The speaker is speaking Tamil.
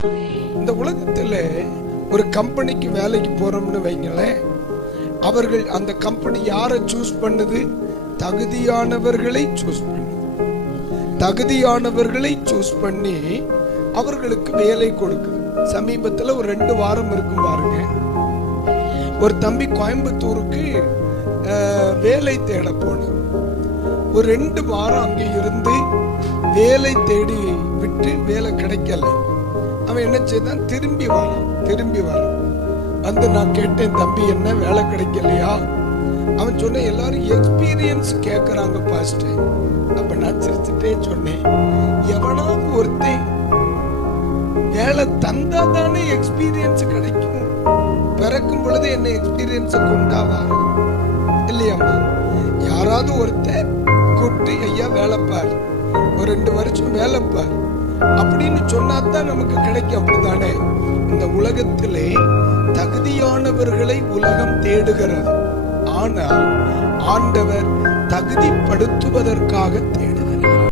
இந்த உலகத்துல ஒரு கம்பெனிக்கு வேலைக்கு போறோம்னு வைங்களேன், அவர்கள் அந்த கம்பெனி யாரை சூஸ் பண்ணுது? தகுதியானவர்களை சூஸ் பண்ணி அவர்களுக்கு வேலை கொடுக்குது. சமீபத்துல ஒரு 2 வாரம் இருக்கும் பாருங்க, ஒரு தம்பி கோயம்புத்தூருக்கு வேலை தேட போனார். ஒரு 2 வாரம் அங்கே இருந்து வேலை தேடி விட்டு வேலை கிடைக்கல. அவன் என்ன செய்தான்? திரும்பி வரான். வந்து நான் கேட்டேன், தம்பி என்ன வேலை கிடைக்கலையா? அவன் சொன்ன, எல்லாரும் எக்ஸ்பீரியன்ஸ் கேட்கறாங்க பாஸ்டர். அப்ப நான் சிரிச்சுட்டே சொன்னேன், எவனாவது ஒருத்தன் வேலை தந்தா தானே எக்ஸ்பீரியன்ஸ் கிடைக்கும். பிறக்கும் பொழுது என்ன எக்ஸ்பீரியன்ஸ் கொண்டாவாரு இல்லையாமா? யாராவது ஒருத்தன் கூப்பிட்டு, ஐயா வேலை பார், ஒரு 2 வருஷம் வேலை பார் அப்படின்னு சொன்னாதான் நமக்கு கிடைக்கும். அப்படித்தானே இந்த உலகத்திலே தகுதியானவர்களை உலகம் தேடுகிறது. ஆனால் ஆண்டவர் தகுதிப்படுத்துவதற்காக தேடுகிறார்.